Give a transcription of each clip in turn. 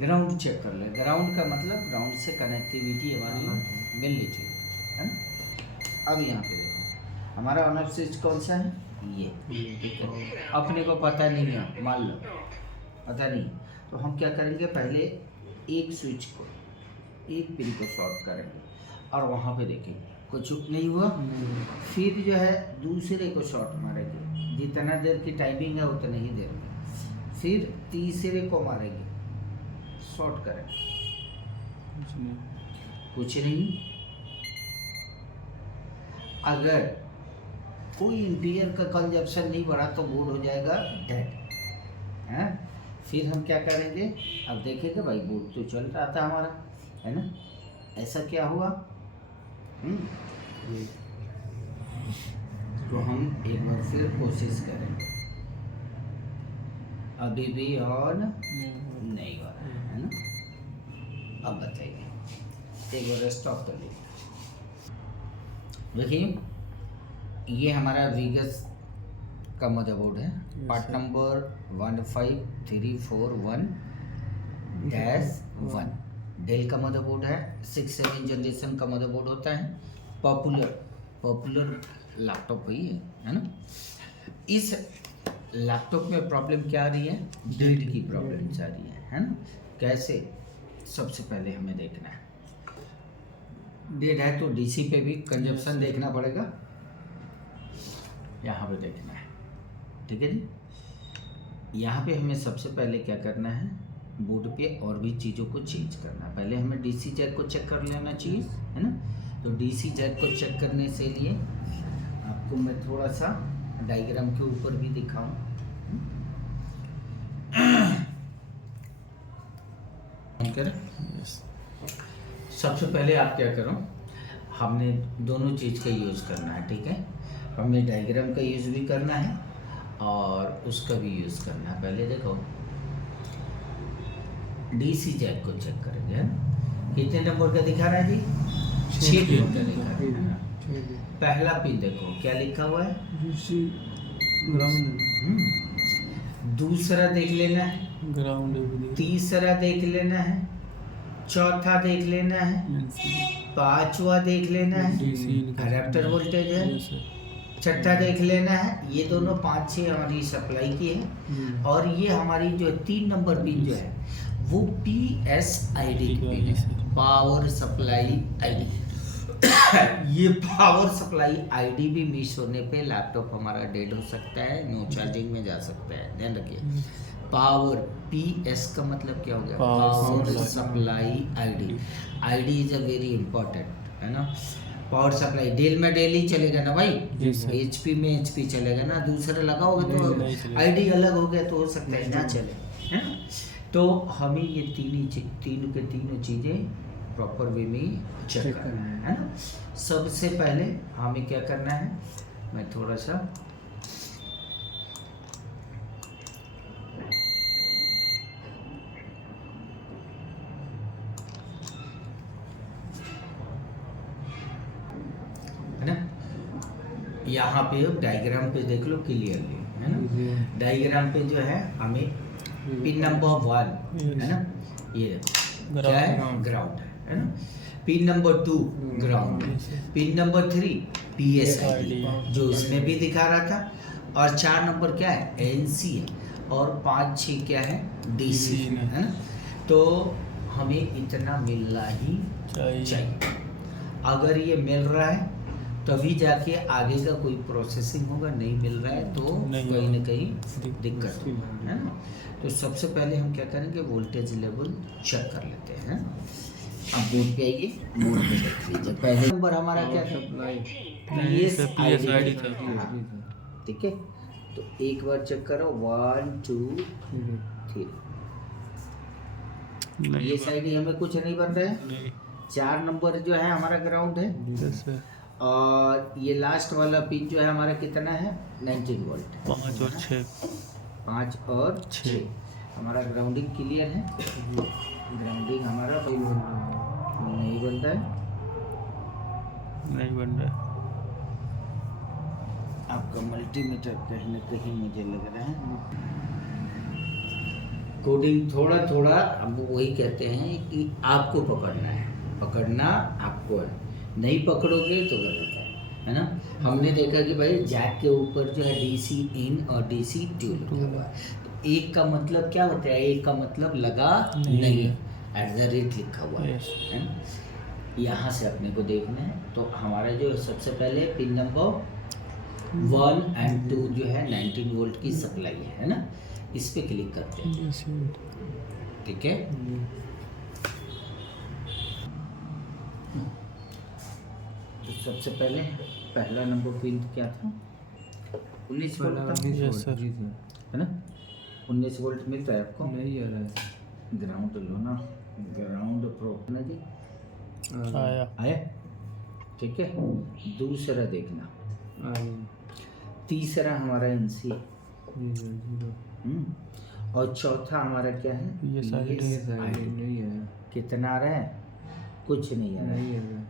Ground check कर ले। Ground का मतलब ग्राउंड से कनेक्टिविटी हमारी मिलनी चाहिए, है ना। अब यहाँ पे देखो हमारा ऑन ऑफ स्विच कौन सा है, ये, ठीक है। अपने को पता नहीं है, मान लो पता नहीं, तो हम क्या करेंगे, पहले एक स्विच को, एक पिन को शॉर्ट करेंगे और वहाँ पे देखेंगे कुछ नहीं हुआ, फिर जो है दूसरे को शॉर्ट मारेंगे, जितना देर की टाइमिंग है उतना ही देर में, फिर तीसरे को मारेंगे, शॉर्ट करेंगे, कुछ नहीं। अगर कोई एम्पियर का कंजप्शन नहीं बढ़ा तो बोर्ड हो जाएगा डेड, है। फिर हम क्या करेंगे, अब देखेंगे भाई बोर्ड तो चल रहा था हमारा, है ना, ऐसा क्या हुआ, तो हम एक बार फिर कोशिश करेंगे, अभी भी ऑन नहीं हो रहा है ना। अब बताइए, एक बार स्टॉप कर लीजिए। देखिए ये हमारा वीगस का मदरबोर्ड है, पार्ट नंबर 15341-1। डेल का मदरबोर्ड है, 6-7 जनरेशन का मदरबोर्ड होता है, पॉपुलर लैपटॉप वही है ना। इस लैपटॉप में प्रॉब्लम क्या आ रही है, डेट की प्रॉब्लम आ रही है ना। कैसे, सबसे पहले हमें देखना है, डेट है तो डीसी पे भी कंजप्शन देखना पड़ेगा, यहाँ पे देखना है, ठीक है जी। यहाँ पे हमें सबसे पहले क्या करना है, बोर्ड पे और भी चीज़ों को चेंज करना है। पहले हमें डीसी जैक को चेक कर लेना चाहिए, है ना। तो डीसी जैक को चेक करने से लिए आपको मैं थोड़ा सा डायग्राम के ऊपर भी दिखाऊं। सबसे पहले आप क्या करो, हमने दोनों चीज़ का यूज़ करना है, ठीक है। हमें डायग्राम का यूज़ भी करना है और उसका भी यूज़ करना है। पहले देखो डीसी जैक को चेक करेंगे, है ना। कितने नंबर का दिखा रहा है जी, 6 पिन का दिखा रहा है। पहला पिन देखो क्या लिखा हुआ है, ग्राउंड। दूसरा देख लेना है, ग्राउंड। तीसरा देख लेना है, चौथा देख लेना है, पांचवा देख लेना है, अडेप्टर वोल्टेज है, छठा देख लेना है। ये दोनों 5-6 हमारी सप्लाई की है, और ये हमारी जो 3 नंबर पिन जो है वो PSID की पिन है, पावर सप्लाई आईडी। ये पावर सप्लाई आईडी भी मिस होने पे लैपटॉप हमारा डेड हो सकता है, नो चार्जिंग में जा सकता है, ध्यान रखिए। पावर PS का मतलब क्या हो गया, power supply ID. ID is a very important, है ना। पावर सप्लाई डेल में डेल ही चलेगा ना भाई, HP में HP चलेगा ना, दूसरा लगाओगे तो आईडी अलग हो गया तो हो सकता है ना चले, है ना। तो हमें ये तीनों चीज़ें प्रॉपर वे में चेक करना है ना। सबसे पहले हमें क्या करना है, मैं थोड़ा सा है ना, यहाँ पे डायग्राम पे देख लो क्लियरली, है ना। डायग्राम पे जो है हमें पिन नंबर 1 है ना, ये क्या है, ग्राउंड है ना। Pin number 2 ground, pin number 3 PSID जो इसमें भी दिखा रहा था, और 4 नंबर क्या है, NC है, और 5-6 क्या है, DC है ना। तो हमें इतना मिलना ही चाहिए। अगर ये मिल रहा है तभी जाके आगे का कोई प्रोसेसिंग होगा, नहीं मिल रहा है तो कहीं ना कहीं दिक्कत होगा, है ना। तो सबसे पहले हम क्या करेंगे, वोल्टेज लेवल चेक कर लेते हैं। अब बोर्ड पे आइए, बोर्ड पे देख लीजिए, पहले नंबर हमारा क्या था, PSID था, ठीक है। तो एक बार चेक करो, 1 2 3, PSID हमें कुछ नहीं बन रहा है। 4 नंबर जो है हमारा ग्राउंड है, और ये लास्ट वाला पिन जो है हमारा कितना है, 19 वोल्ट, 5 और 6 हमारा ग्राउंडिंग क्लियर है। ग्राउंडिंग हमारा नहीं बन रहा है, आपका मल्टीमीटर कहीं ना कहीं मुझे लग रहा है कोडिंग थोड़ा थोड़ा, अब वही कहते हैं कि आपको पकड़ना है, पकड़ना आपको है, नहीं पकड़ोगे तो गलत है ना। हमने देखा कि भाई जैक के ऊपर जो है DC इन और DC टू लिखा हुआ है, तो एक का मतलब क्या होता है, एक का मतलब लगा नहीं है, @ लिखा हुआ है ना। यहाँ से अपने को देखना है, तो हमारा जो सबसे पहले पिन नंबर 1 और 2 जो है 19 वोल्ट की सप्लाई है ना, इस पे क्लिक करते हैं, ठीक है। तो सबसे पहले पहला नंबर पिन क्या था, 19 वोल्ट था, है ना। 19 वोल्ट मिलता है आपको, नहीं आ रहा है, ग्राउंड लो ना, ग्राउंड प्रो ना जी, आया, ठीक है। दूसरा देखना, तीसरा हमारा NC, और चौथा हमारा क्या है, नहीं है। कितना आ रहा है, कुछ नहीं आ रहा है,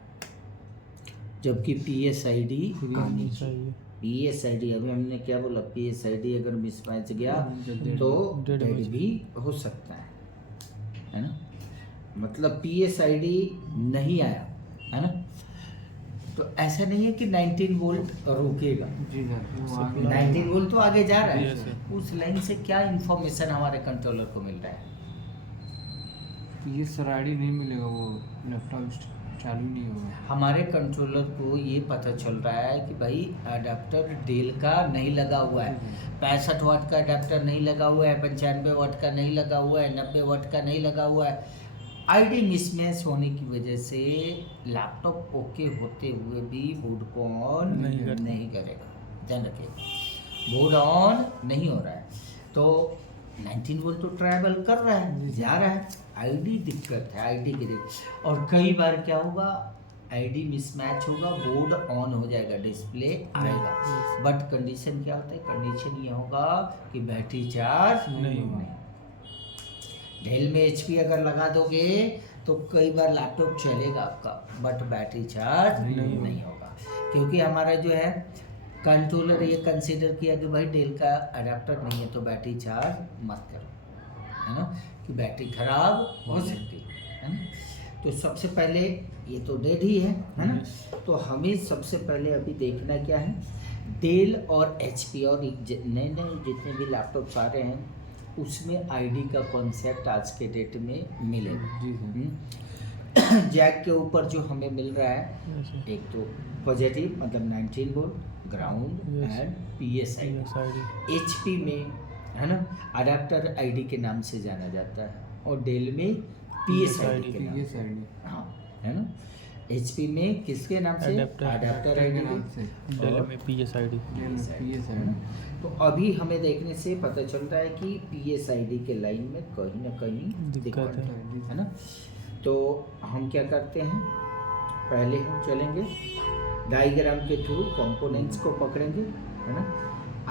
जबकि PSID आनी चाहिए। PSID अभी हमने क्या बोला, PSID अगर मिसमैच गया तो डेड भी हो सकता है ना। मतलब PSID नहीं आया है ना, तो ऐसा नहीं है कि 19 वोल्ट रुकेगा जी, 19 वोल्ट तो आगे जा रहा है। उस लाइन से क्या इंफॉर्मेशन हमारे कंट्रोलर को मिल रहा है, PSID नहीं मिलेगा, वो लैपटॉप चालू नहीं होगा। हमारे कंट्रोलर को ये पता चल रहा है कि भाई अडेप्टर डेल का नहीं लगा हुआ है, 65 वाट का अडेप्टर नहीं लगा हुआ है, 95 वाट का नहीं लगा हुआ है, 90 वाट का नहीं लगा हुआ है। ID मिसमैच होने की वजह से लैपटॉप ओके होते हुए भी बोर्ड को ऑन नहीं करेगा, ध्यान रखिएगा, बोर्ड ऑन नहीं हो रहा है। तो 19 वोल्ट तो ट्रैवल कर रहा है, जा रहा है, ID दिक्कत है, ID के लिए। और कई बार क्या होगा, ID मिसमैच होगा, बोर्ड ऑन हो जाएगा, डिस्प्ले आएगा, बट कंडीशन क्या होता है, कंडीशन ये होगा कि बैटरी चार्ज नहीं होगा। डेल में HP अगर लगा दोगे तो कई बार लैपटॉप चलेगा आपका, बट बैटरी चार्ज नहीं होगा, क्योंकि हमारा जो है कंट्रोलर ये कंसीडर किया कि भाई डेल का अडेप्टर नहीं है तो बैटरी चार्ज मत करो, है ना, कि बैटरी खराब हो सकती है ना। तो सबसे पहले ये तो डेड ही है ना, तो हमें सबसे पहले अभी देखना क्या है, डेल और HP और नए नए जितने भी लैपटॉप आ रहे हैं उसमें ID का कॉन्सेप्ट आज के डेट में मिलेगा। जैक के ऊपर जो हमें मिल रहा है, एक तो पॉजिटिव मतलब 19 volt ground and PSID। HP में है ना अडेप्टर ID के नाम से जाना जाता है, और डेल में PSID के नाम से, हाँ है ना। HP में किसके नाम से, अडेप्टर ID के नाम से, डेल में PSID। तो अभी हमें देखने से पता चल रहा है कि PSID के लाइन में कहीं ना कहीं दिक्कत है ना। तो हम क्या करते हैं, पहले हम चलेंगे डायग्राम के थ्रू कंपोनेंट्स को पकड़ेंगे, है ना।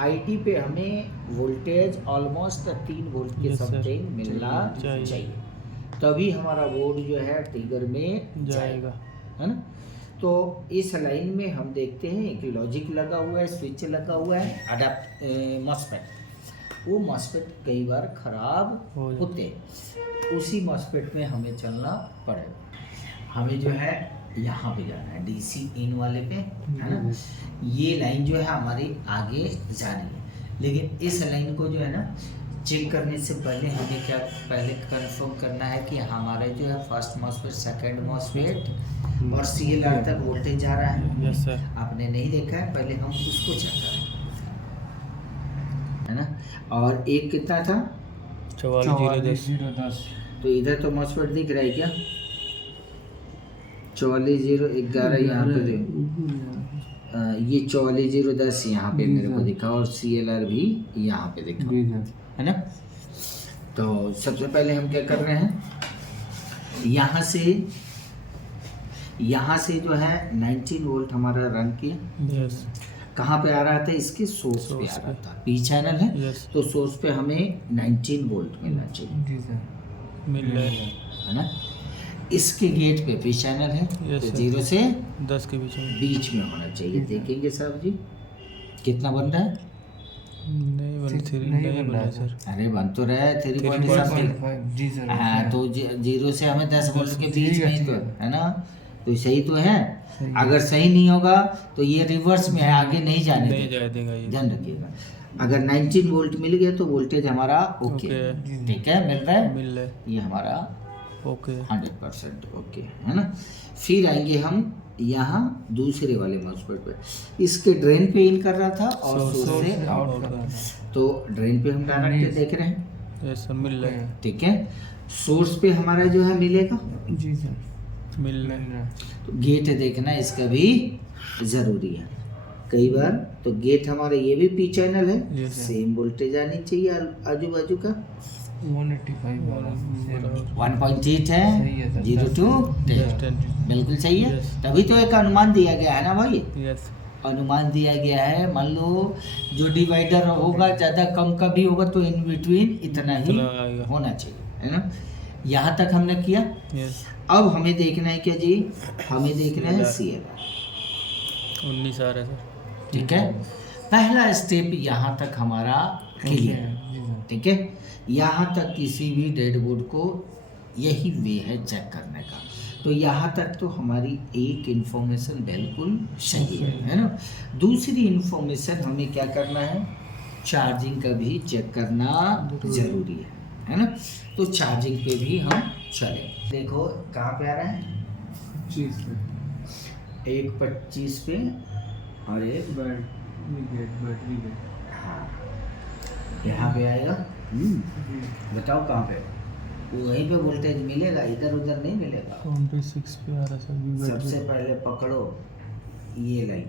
ID पे हमें वोल्टेज ऑलमोस्ट 3 वोल्ट के समथिंग मिलना चाहिए, तभी हमारा बोर्ड जो है ट्रिगर में जाएगा, है ना। तो इस लाइन में हम देखते हैं कि लॉजिक लगा हुआ है, स्विच लगा हुआ है, मॉसफेट, वो मॉसफेट कई बार खराब होते हैं, उसी मॉसफेट में हमें चलना पड़ेगा। हमें जो है यहाँ पे जाना है DC इन वाले पे, है ना। ये लाइन जो है हमारी आगे जानी है, लेकिन इस लाइन को जो है ना चेक करने से पहले हमें क्या पहले कंफर्म करना है कि हमारे जो है फर्स्ट मॉसफेट, सेकंड मॉसफेट और CLR तक वोल्टेज जा रहा है। Yes sir. आपने नहीं देखा है, पहले हम उसको चेक करें, है ना। और एक कितना था, 44,010। तो इधर तो मॉसफेट दिख रहा है क्या, 44,011 यहाँ पे दे, ये 44,010 यहाँ पे मेरे को दिखा, और CLR भी यहाँ पे दिखा, है ना। तो सबसे पहले हम क्या कर रहे हैं, यहाँ से जो है 19 वोल्ट हमारा रन किया, कहाँ पे आ रहा था, इसके सोर्स पे आ रहा था, P चैनल है, तो सोर्स पे हमें 19 वोल्ट मिलना चाहिए, मिल रहा है ना। इसके गेट पे P चैनल है, तो 0 से 10 के बीच में होना चाहिए। देखेंगे साहब जी कितना बन रहा है, नहीं नहीं बन रहा है सर। अरे बन तो रहा है 3.5 जी सर। हाँ, तो जीरो से हमें 10 वोल्ट के बीच में ही तो है ना, तो सही तो है। अगर सही नहीं होगा तो ये रिवर्स में है, आगे नहीं जाने देगा, ध्यान रखिएगा। अगर 19 वोल्ट मिल गया तो वोल्टेज हमारा ओके, ठीक है, मिल रहा है, ये हमारा ओके 100% ओके है ना। फिर आएंगे हम यहाँ दूसरे वाले मॉस्फेट पे, इसके ड्रेन पे इन कर रहा था और सोर्स से आउट कर रहा था। तो ड्रेन पे हम डायरेक्ट देख रहे हैं, यस सर, मिल रहा है। ठीक है। सोर्स पे हमारा जो है मिलेगा, जी सर, मिल रहा है। तो गेट देखना इसका भी ज़रूरी है। कई बार तो गेट हमारा ये भी पी चैनल है, सेम वोल्टेज आनी चाहिए आजू बाजू का। 185 वाला 1.8 है, 0 to 10 बिल्कुल सही है। तभी तो एक अनुमान दिया गया है ना भाई, यस, अनुमान दिया गया है। मान लो जो डिवाइडर होगा ज़्यादा कम का भी होगा तो इन बिटवीन इतना ही होना चाहिए, है ना। यहाँ तक हमने किया। यस, अब हमें देखना है क्या जी, हमें देखना है CL 19 आ रहा है सर, ठीक है। पहला स्टेप यहाँ तक हमारा क्लियर है, ठीक है। यहाँ तक किसी भी डेडबोर्ड को यही वे है चेक करने का। तो यहाँ तक तो हमारी एक इन्फॉर्मेशन बिल्कुल सही है ना। दूसरी इन्फॉर्मेशन हमें क्या करना है, चार्जिंग का भी चेक करना ज़रूरी है ना। तो चार्जिंग पे भी हम चले, देखो कहाँ पे आ रहा है, 1.25 पे और एक बैटरी हाँ यहाँ पे आएगा। बताओ कहाँ पे, वहीं पे वोल्टेज मिलेगा, इधर उधर नहीं मिलेगा। 26 पे आ रहा सर। सबसे पहले पकड़ो ये लाइन,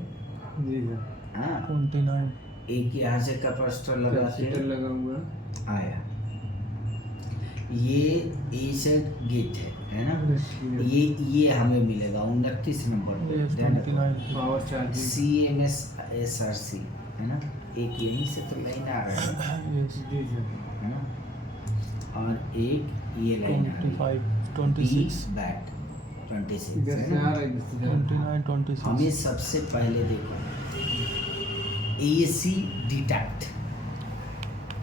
हाँ 29 एक यहाँ से कैपेसिटर लगा के लगा हुआ आया, ये सेट गेट है ना। ये हमें मिलेगा 29 number power charging CMS SRC है ना। एक यहीं से तो लाइन आ रहा है ना, और एक ये लाइन आ रही है 26 बैट 26 इधर है से आ ना। रहा है, 29 हमें 26 सबसे पहले देखो AC डिटेक्ट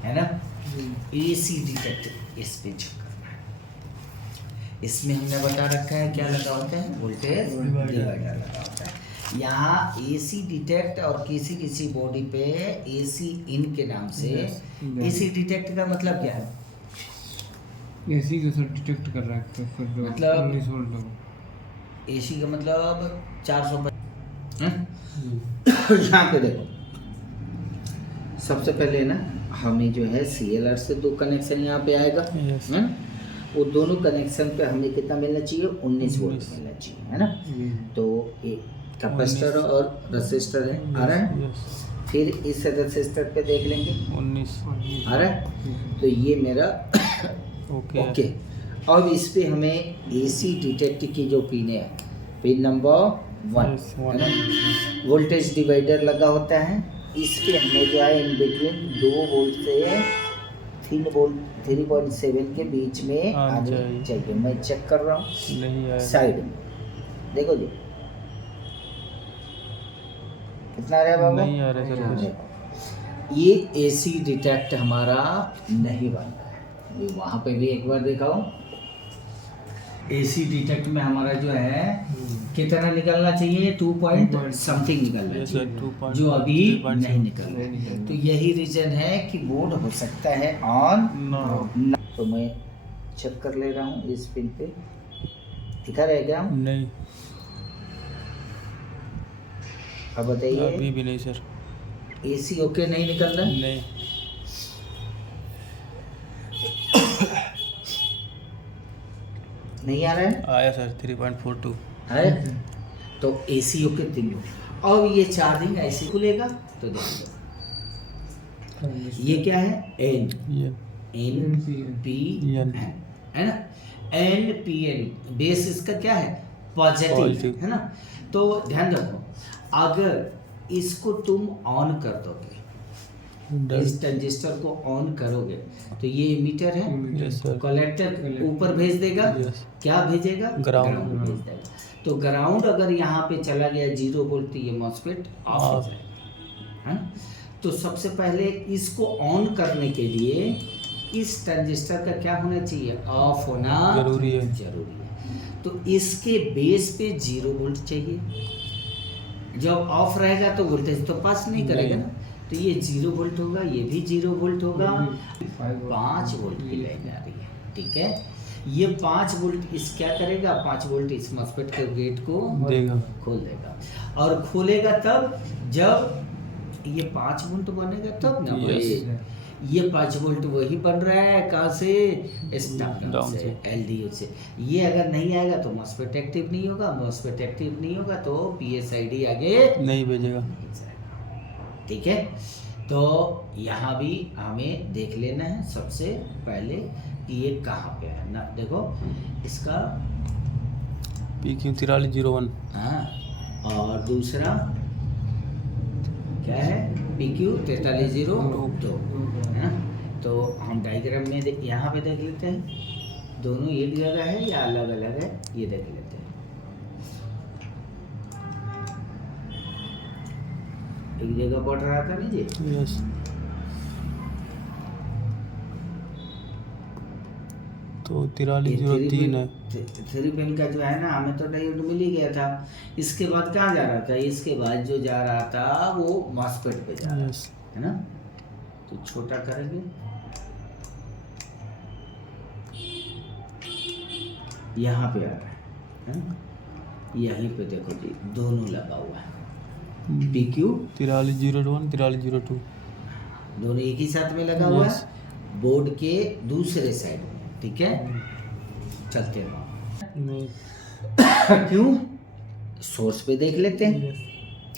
है ना, AC डिटेक्ट इस पे चेक करना है। इसमें हमने बता रखा है क्या लगा होता है, वोल्टेज डिवाइडर लगा होता है। यहाँ AC डिटेक्ट और किसी किसी बॉडी पे AC इन के नाम से AC डिटेक्ट का मतलब क्या है, एसी को सर डिटेक्ट कर रहा है तो फिर मतलब 19 वोल्ट AC का मतलब 400 यहाँ पे देखो सबसे पहले ना हमें जो है CLR से 2 कनेक्शन यहाँ पे आएगा, है ना। वो दोनों कनेक्शन पे हमें कितना मिलना चाहिए, 19 वोल्ट मिलना चाहिए, है ना। तो एक कैपेसिटर और रजिस्टर है, आ रहा है। फिर इस रजिस्टर पे देख लेंगे 19 आ रहा है, तो ये मेरा ओके। अब इस पे हमें AC डिटेक्ट की जो पिन है, पिन नंबर 1 है ना, वोल्टेज डिवाइडर लगा होता है। इस पे हमें जो है इन बिटवीन 2 वोल्ट से 3.7 के बीच में आने चाहिए। मैं चेक कर रहा हूँ, नहीं आया साइड में देखो जी कितना आ रहा है बाबू, नहीं आ रहा सर। ये AC डिटेक्ट हमारा नहीं बन रहा है। ये वहाँ पे भी एक बार दिखाओ, AC डिटेक्ट में हमारा जो है कितना निकलना चाहिए, 2 पॉइंट समथिंग निकलना चाहिए, जो अभी नहीं निकल रहा है। तो यही रीजन है कि बोर्ड हो सकता है ऑन ना। तो मैं चेक कर ले रहा हूँ इस पिन पे, दिखा रहेगा नहीं, अब बताइए, अभी भी नहीं सर। AC ओके नहीं निकल रहा, नहीं नहीं आ रहा है, आया सर 3.42 है। तो AC ओके तीनों। अब ये चार्जिंग ऐसे खुलेगा तो देखिए ये क्या है, NPN है ना, NPN बेस इसका क्या है, पॉजिटिव है ना। तो ध्यान रखो, अगर इसको तुम ऑन कर दोगे, इस ट्रांजिस्टर को ऑन करोगे तो ये एमीटर है, कलेक्टर ऊपर भेज देगा, क्या भेजेगा, ग्राउंड भेज देगा। तो ग्राउंड अगर यहाँ पे चला गया 0 वोल्ट तो ये मॉस्फेट ऑफ हो जाएगा, है ना। तो सबसे पहले इसको ऑन करने के लिए इस ट्रांजिस्टर का क्या होना चाहिए, ऑफ होना जरूरी है। तो इसके बेस पे 0 वोल्ट चाहिए। जब ऑफ रहेगा तो वोल्टेज तो पास नहीं करेगा ना, तो ये 0 वोल्ट होगा, ये भी 0 वोल्ट होगा, 5 वोल्ट की लाइन आ रही है। ठीक है, ये 5 वोल्ट इस क्या करेगा, 5 वोल्ट इस मॉस्फेट के गेट को देगा, खोल देगा। और खोलेगा तब जब ये 5 वोल्ट बनेगा तब ना भाई। ये 5 वोल्ट वही बन रहा है कहाँ से, डाउन से, एलडीओ से। ये अगर नहीं आएगा तो मॉस्फेट एक्टिव नहीं होगा, मॉस्फेट एक्टिव नहीं होगा तो पीएसआईडी आगे नहीं भेजेगा। ठीक है, तो यहाँ भी हमें देख लेना है सबसे पहले कि ये कहाँ पे है ना। देखो इसका PQ 4301, हाँ, और दूसरा क्या है, PQ 4302 है ना। तो हम डायग्राम में यहाँ पे देख लेते हैं, दोनों एक जगह है या अलग अलग है, ये देख लेते हैं। एक जगह पढ़ रहा था ना जी। यस। तो 4303 है। 3 पिन का जो है ना, हमें तो डायोड मिल ही गया था। इसके बाद कहाँ जा रहा था, इसके बाद जो जा रहा था वो मॉस्फेट पे जा रहा है ना। तो छोटा करेंगे, यहाँ पे आ रहा है ना? यहीं पे देखो जी, दोनों लगा हुआ है, PQ 4301 4302 दोनों एक ही साथ में लगा हुआ है, बोर्ड के दूसरे साइड में। ठीक है, चलते हैं। क्यों, सोर्स पे देख लेते हैं,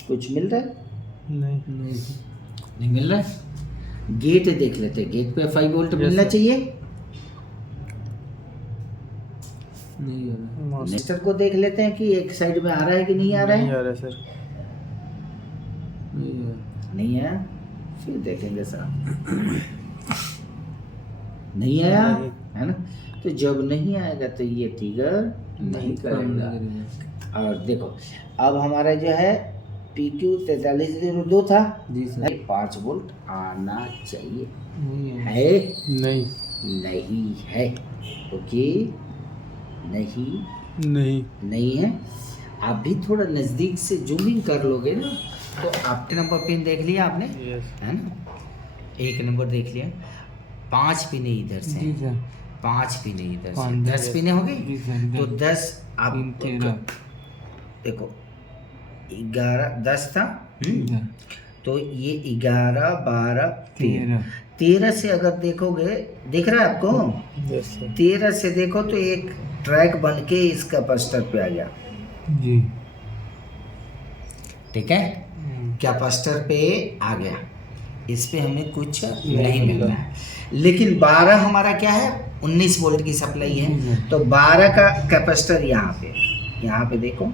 कुछ मिल रहा है, नहीं मिल रहा है। गेट देख लेते हैं, गेट पे 5 वोल्ट मिलना चाहिए। नहीं आ रहा। रजिस्टर को देख लेते हैं कि एक साइड में आ रहा है कि नहीं आ रहा है। नहीं आ रहा सर, नहीं आया, फिर देखेंगे सर। नहीं आया है ना, तो जब नहीं आएगा तो ये ट्रिगर नहीं करेगा। और देखो अब हमारा जो है PQ 4302 था जी सर, 5 वोल्ट आना चाहिए, है नहीं है, ओके, नहीं है। आप भी थोड़ा नज़दीक से जूमिंग कर लोगे ना, तो आपके नंबर पिन देख लिया आपने, है ना, 1 नंबर देख लिया, 5 पिने इधर से, 5 पिने इधर से, 10 पिने हो गई। तो 10 आप देखो, 11 10 था, तो ये 11 12 13 से अगर देखोगे, दिख रहा है आपको, 13 से देखो तो एक ट्रैक बन के इस कैपेसिटर पे आ गया जी। ठीक है, कैपेसिटर पे आ गया, इस पे हमें कुछ नहीं मिल रहा है। लेकिन 12 हमारा क्या है, 19 वोल्ट की सप्लाई है, तो 12 का कैपेसिटर यहाँ पे देखो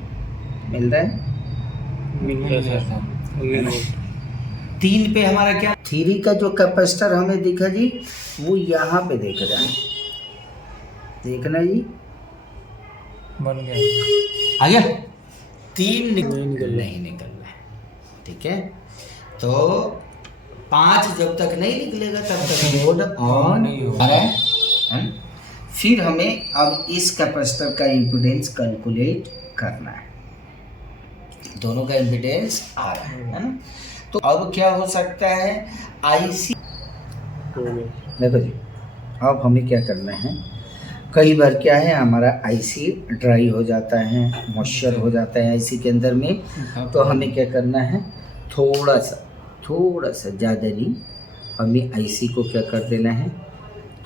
मिल रहा है, 3 पे हमारा क्या, 3 का जो कैपेसिटर हमें दिखा जी, वो यहाँ पे देख रहा है, देखना जी, बन गया, आ गया। 3 नहीं निकल रहा है। ठीक है, तो 5 जब तक नहीं निकलेगा तब तक मोड ऑन नहीं होगा। फिर हमें अब इस कैपेसिटर का इम्पीडेंस कैलकुलेट करना है, दोनों का इम्पीडेंस आ रहा है ना। तो अब क्या हो सकता है, IC देखो जी, अब हमें क्या करना है, कई बार क्या है हमारा IC ड्राई हो जाता है, मॉइस्चर हो जाता है IC के अंदर में, तो हमें क्या करना है, थोड़ा सा ज़्यादा नहीं, हमें IC को क्या कर देना है,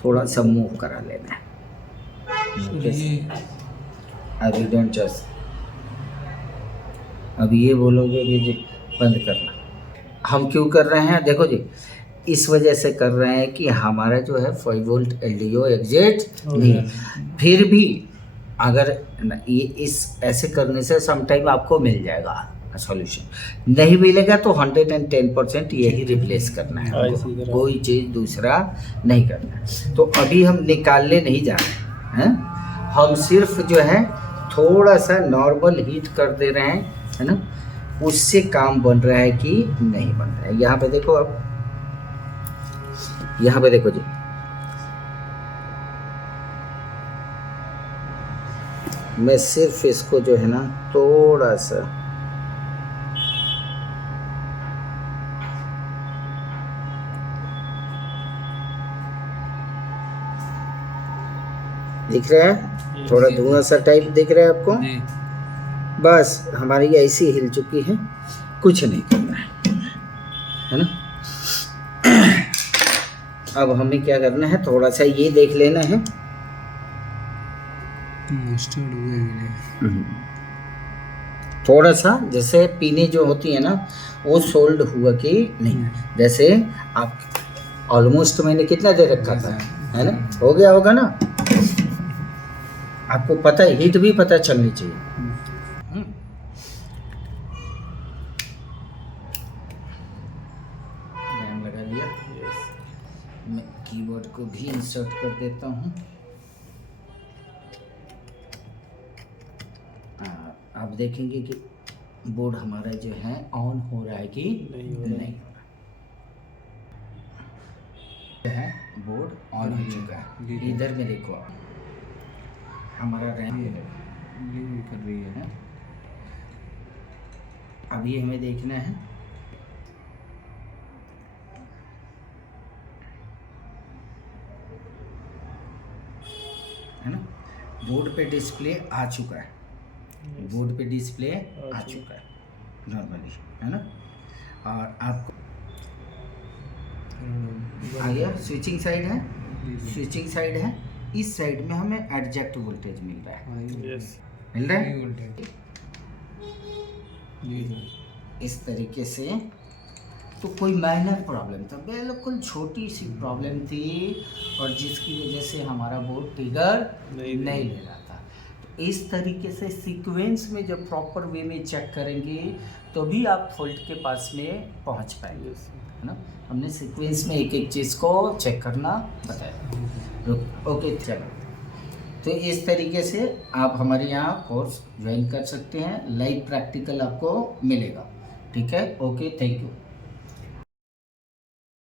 थोड़ा सा मूव करा लेना है। अभी डोंट जस्ट, अब ये बोलोगे कि जी बंद करना, हम क्यों कर रहे हैं, देखो जी, इस वजह से कर रहे हैं कि हमारा जो है 5 वोल्ट LDO एग्जिट नहीं, फिर भी अगर ये इस ऐसे करने से समटाइम आपको मिल जाएगा सॉल्यूशन, नहीं मिलेगा तो 110% यही रिप्लेस करना है, कोई चीज़ दूसरा नहीं करना है। तो अभी हम निकालने नहीं जा रहे हैं, हम सिर्फ जो है थोड़ा सा नॉर्मल हीट कर दे रहे हैं, है ना, उससे काम बन रहा है कि नहीं बन रहा है। यहाँ पे देखो, अब यहाँ पे देखो जी, मैं सिर्फ इसको जो है ना थोड़ा सा दिख रहा है, थोड़ा धुआं सा टाइप दिख रहा है आपको। बस हमारी ऐसी हिल चुकी है, कुछ नहीं करना है ना। अब हमें क्या करना है, थोड़ा सा ये देख लेना है। थोड़ा सा जैसे पीने जो होती है ना, वो सोल्ड हुआ कि नहीं। जैसे आप ऑलमोस्ट मैंने कितना देर रखा था, है ना, हो गया होगा ना। आपको पता है, हीट भी पता चलनी चाहिए। रैम लगा लिया। मैं कीबोर्ड को भी इंसर्ट कर देता हूँ। आप देखेंगे कि बोर्ड हमारा जो है ऑन हो रहा है कि नहीं हो रहा है। बोर्ड ऑन हो चुका है। इधर में देखो, हमारा रैम कर रही है। अभी हमें देखना है ना, बोर्ड पे डिस्प्ले आ चुका है। बोर्ड पे डिस्प्ले आ चुका है नॉर्मली, है ना। और आपको आ गया, स्विचिंग साइड है, स्विचिंग साइड है। इस साइड में हमें एडजस्ट वोल्टेज मिल रहा है। मिल रहा है इस तरीके से। तो कोई माइनर प्रॉब्लम था, बिल्कुल छोटी सी प्रॉब्लम थी, और जिसकी वजह से हमारा बोर्ड ट्रिगर नहीं ले रहा था। तो इस तरीके से सीक्वेंस में जब प्रॉपर वे में चेक करेंगे तो भी आप फॉल्ट के पास में पहुंच पाएंगे, है ना। हमने सीक्वेंस में एक एक चीज़ को चेक करना बताया। ओके, चलो। तो इस तरीके से आप हमारे यहाँ कोर्स ज्वाइन कर सकते हैं, लाइव प्रैक्टिकल आपको मिलेगा। ठीक है, ओके, थैंक यू।